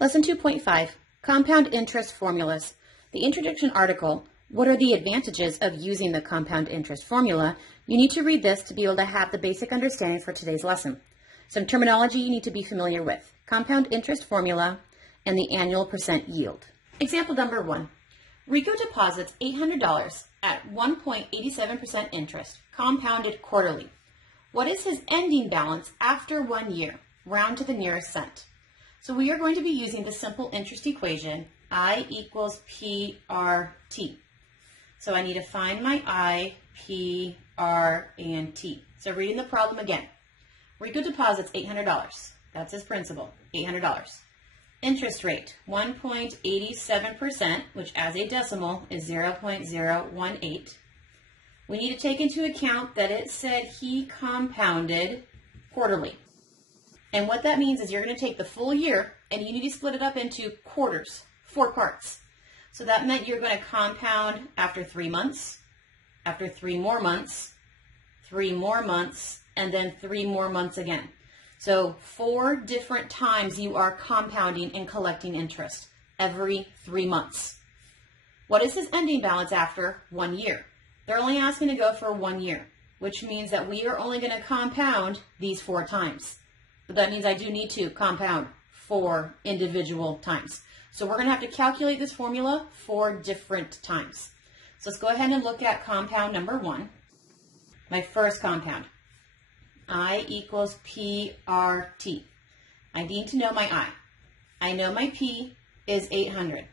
Lesson 2.5, Compound Interest Formulas. The introduction article, What are the advantages of using the compound interest formula? You need to read this to be able to have the basic understanding for today's lesson. Some terminology you need to be familiar with. Compound interest formula and the annual percent yield. Example number 1. Rico deposits $800 at 1.87% interest, compounded quarterly. What is his ending balance after 1 year? Round to the nearest cent. So we are going to be using the simple interest equation, I equals PRT. So I need to find my I, P, R, and T. So reading the problem again. Rico deposits $800. That's his principal, $800. Interest rate, 1.87%, which as a decimal is 0.018. We need to take into account that it said he compounded quarterly. And what that means is you're going to take the full year and you need to split it up into quarters, 4 parts. So that meant you're going to compound after 3 months, after 3 more months, 3 more months, and then 3 more months again. So 4 different times you are compounding and collecting interest every 3 months. What is his ending balance after 1 year? They're only asking to go for 1 year, which means that we are only going to compound these 4 times. But that means I do need to compound 4 individual times. So we're going to have to calculate this formula 4 different times. So let's go ahead and look at compound number 1. My first compound. I equals PRT. I need to know my I. I know my P is 800.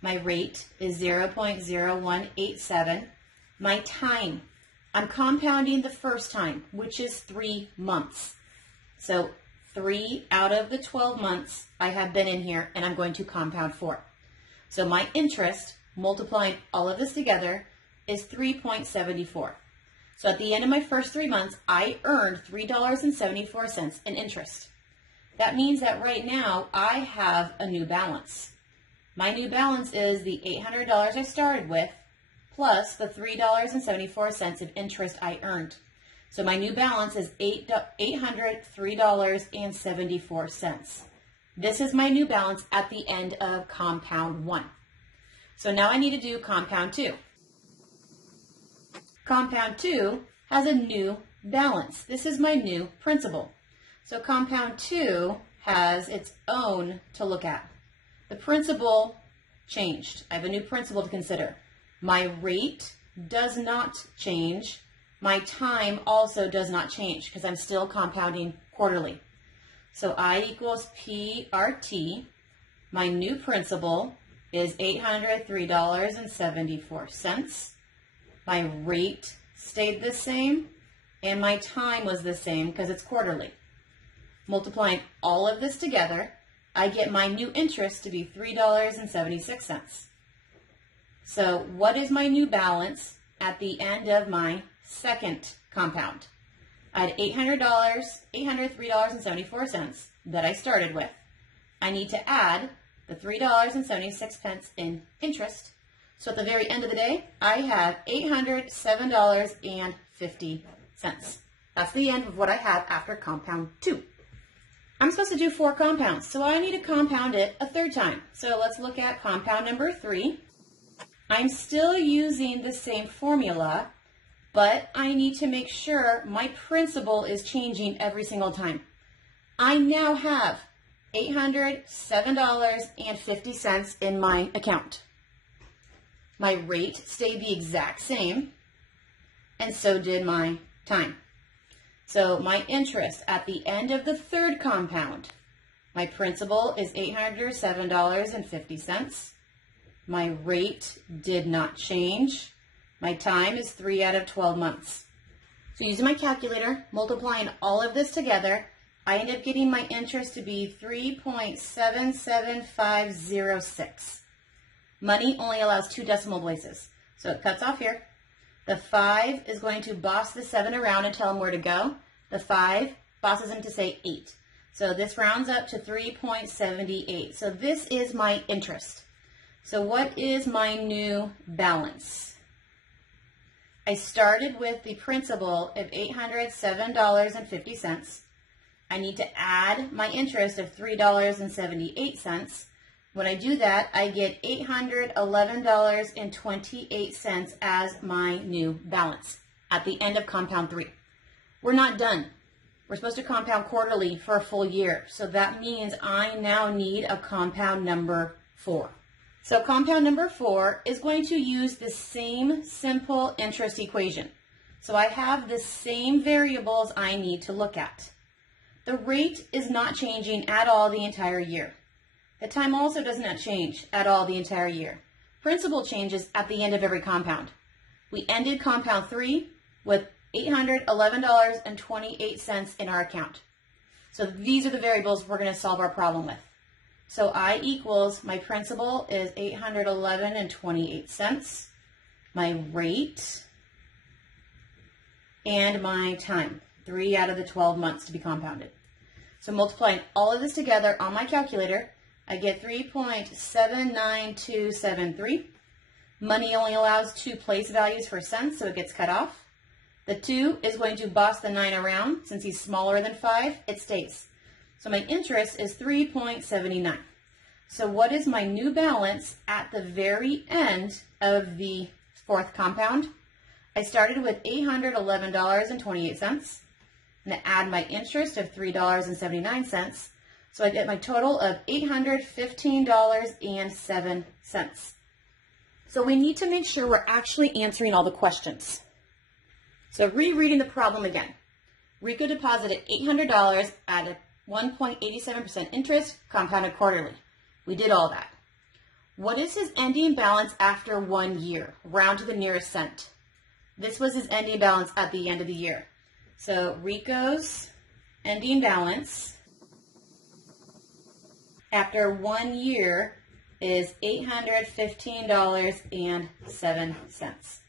My rate is 0.0187. My time. I'm compounding the first time, which is 3 months. So 3 out of the 12 months I have been in here, and I'm going to compound 4. So my interest, multiplying all of this together, is 3.74. So at the end of my first 3 months, I earned $3.74 in interest. That means that right now I have a new balance. My new balance is the $800 I started with plus the $3.74 of interest I earned. So my new balance is $803.74. This is my new balance at the end of compound 1. So now I need to do compound 2. Compound 2 has a new balance. This is my new principal. So compound 2 has its own to look at. The principal changed. I have a new principal to consider. My rate does not change. My time also does not change because I'm still compounding quarterly. So I equals PRT. My new principal is $803.74. My rate stayed the same, and my time was the same because it's quarterly. Multiplying all of this together, I get my new interest to be $3.76. So what is my new balance at the end of my second compound? I had $803.74 that I started with. I need to add the $3.76 in interest. So at the very end of the day, I have $807.50. That's the end of what I have after compound 2. I'm supposed to do 4 compounds, so I need to compound it a 3rd time. So let's look at compound number 3. I'm still using the same formula, but I need to make sure my principal is changing every single time. I now have $807.50 in my account. My rate stayed the exact same, and so did my time. So my interest at the end of the 3rd compound, my principal is $807.50. My rate did not change. My time is 3 out of 12 months. So using my calculator, multiplying all of this together, I end up getting my interest to be 3.77506. Money only allows 2 decimal places, so it cuts off here. The 5 is going to boss the 7 around and tell him where to go. The 5 bosses him to say 8. So this rounds up to 3.78. So this is my interest. So what is my new balance? I started with the principal of $807.50. I need to add my interest of $3.78. When I do that, I get $811.28 as my new balance at the end of compound 3. We're not done. We're supposed to compound quarterly for a full year. So that means I now need a compound number 4. So compound number 4 is going to use the same simple interest equation. So I have the same variables I need to look at. The rate is not changing at all the entire year. The time also does not change at all the entire year. Principal changes at the end of every compound. We ended compound 3 with $811.28 in our account. So these are the variables we're going to solve our problem with. So I equals, my principal is $811.28, my rate, and my time, 3 out of the 12 months to be compounded. So multiplying all of this together on my calculator, I get 3.79273. Money only allows 2 place values for cents, so it gets cut off. The 2 is going to boss the 9 around. Since he's smaller than 5, it stays. So my interest is 3.79. So what is my new balance at the very end of the 4th compound? I started with $811.28. I'm going to add my interest of $3.79. So I get my total of $815.07. So we need to make sure we're actually answering all the questions. So rereading the problem again. Rico deposited $800 at a 1.87% interest, compounded quarterly. We did all that. What is his ending balance after 1 year? Round to the nearest cent. This was his ending balance at the end of the year. So Rico's ending balance after 1 year is $815.07.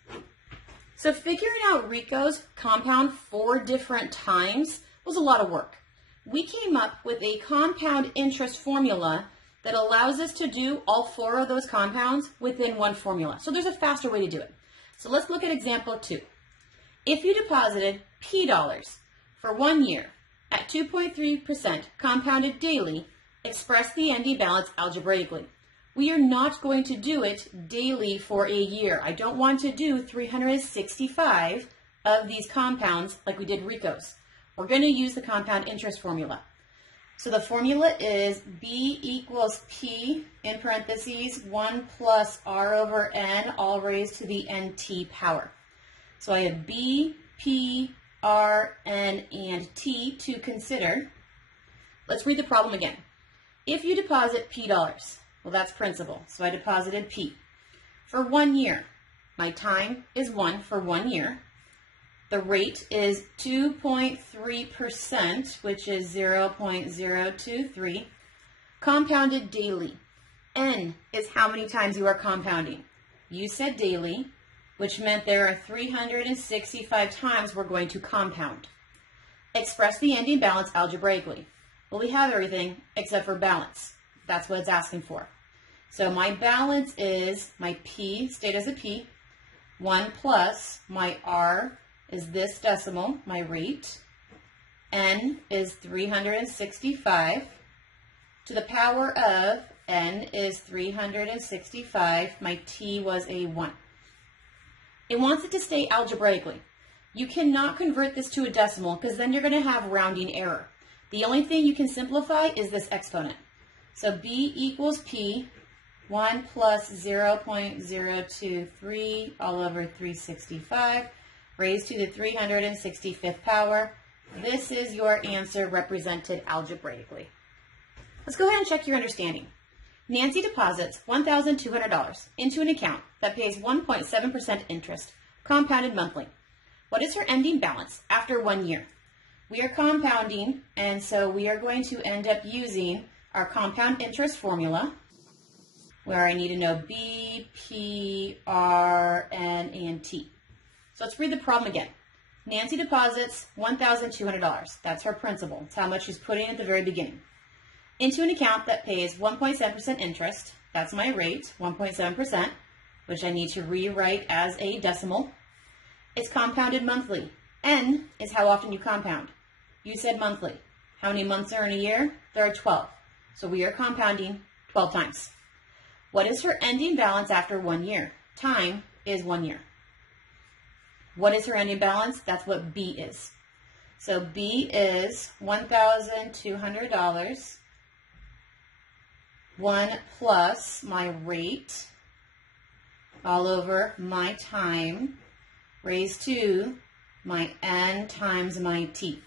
So figuring out Rico's compound 4 different times was a lot of work. We came up with a compound interest formula that allows us to do all 4 of those compounds within one formula. So there's a faster way to do it. So let's look at example 2. If you deposited P dollars for 1 year at 2.3% compounded daily, express the ending balance algebraically. We are not going to do it daily for a year. I don't want to do 365 of these compounds like we did Rico's. We're going to use the compound interest formula. So the formula is B equals P in parentheses 1 plus R over N all raised to the NT power. So I have B, P, R, N, and T to consider. Let's read the problem again. If you deposit P dollars, well, that's principal, so I deposited P. For 1 year, my time is 1 for 1 year. The rate is 2.3%, which is 0.023, compounded daily. N is how many times you are compounding. You said daily, which meant there are 365 times we're going to compound. Express the ending balance algebraically. Well, we have everything except for balance. That's what it's asking for. So my balance is my P, stayed as a P, 1 plus my R is this decimal, my rate, N is 365, to the power of N is 365, my T was a 1. It wants it to stay algebraically. You cannot convert this to a decimal because then you're going to have rounding error. The only thing you can simplify is this exponent. So B equals P, 1 plus 0.023 all over 365, raised to the 365th power. This is your answer represented algebraically. Let's go ahead and check your understanding. Nancy deposits $1,200 into an account that pays 1.7% interest, compounded monthly. What is her ending balance after 1 year? We are compounding, and so we are going to end up using our compound interest formula, where I need to know B, P, R, N, and T. So let's read the problem again. Nancy deposits $1,200. That's her principal. It's how much she's putting at the very beginning. Into an account that pays 1.7% interest. That's my rate, 1.7%, which I need to rewrite as a decimal. It's compounded monthly. N is how often you compound. You said monthly. How many months are in a year? There are 12. So we are compounding 12 times. What is her ending balance after 1 year? Time is 1 year. What is her ending balance? That's what B is. So B is $1,200. 1 plus my rate all over my time raised to my N times my T.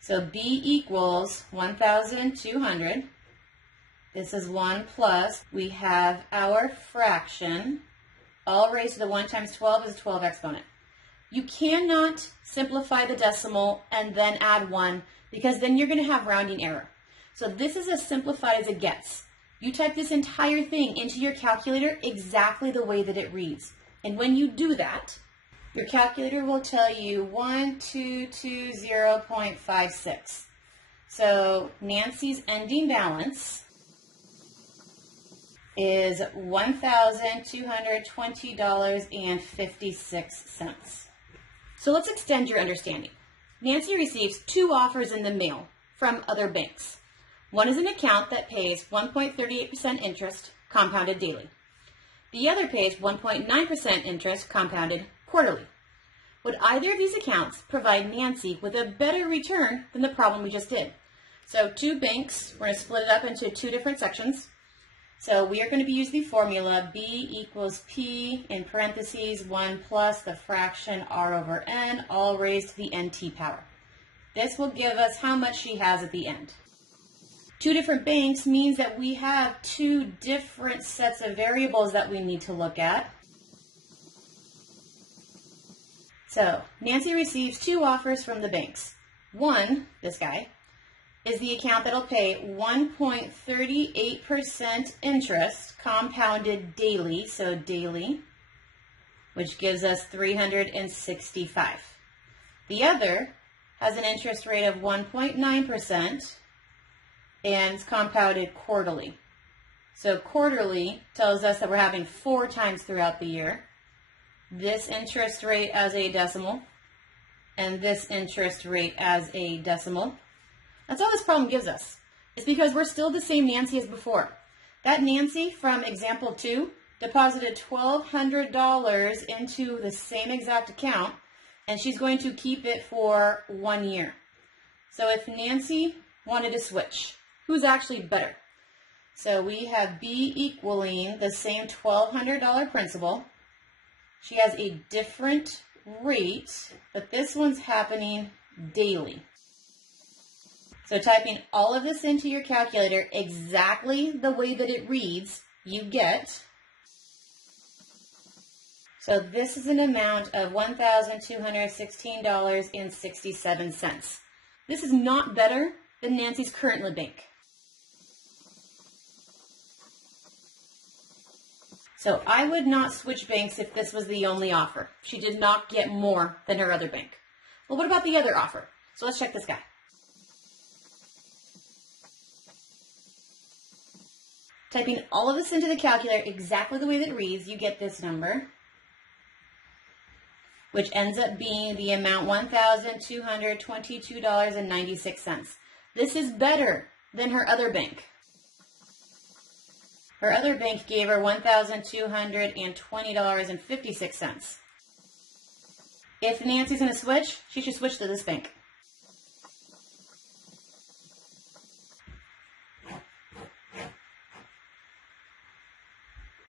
So B equals 1,200. This is 1 plus, we have our fraction, all raised to the 1 times 12 is a 12 exponent. You cannot simplify the decimal and then add 1 because then you're going to have rounding error. So this is as simplified as it gets. You type this entire thing into your calculator exactly the way that it reads. And when you do that, your calculator will tell you 1220.56. So Nancy's ending balance is $1,220.56. So let's extend your understanding. Nancy receives 2 offers in the mail from other banks. One is an account that pays 1.38% interest compounded daily. The other pays 1.9% interest compounded quarterly. Would either of these accounts provide Nancy with a better return than the problem we just did? So 2 banks, we're going to split it up into 2 different sections. So we are going to be using the formula B equals P in parentheses 1 plus the fraction R over N, all raised to the NT power. This will give us how much she has at the end. 2 different banks means that we have 2 different sets of variables that we need to look at. So Nancy receives 2 offers from the banks. One, this guy, is the account that'll pay 1.38% interest compounded daily, so daily, which gives us 365. The other has an interest rate of 1.9% and it's compounded quarterly. So quarterly tells us that we're having 4 times throughout the year. This interest rate as a decimal and this interest rate as a decimal. That's all this problem gives us. It's because we're still the same Nancy as before. That Nancy from example 2 deposited $1,200 into the same exact account, and she's going to keep it for 1 year. So if Nancy wanted to switch, who's actually better? So we have B equaling the same $1,200 principal. She has a different rate, but this one's happening daily. So typing all of this into your calculator exactly the way that it reads, you get, so this is an amount of $1,216.67. This is not better than Nancy's current bank. So I would not switch banks if this was the only offer. She did not get more than her other bank. Well, what about the other offer? So let's check this guy. Typing all of this into the calculator exactly the way that it reads, you get this number, which ends up being the amount $1,222.96. This is better than her other bank. Her other bank gave her $1,220.56. If Nancy's going to switch, she should switch to this bank.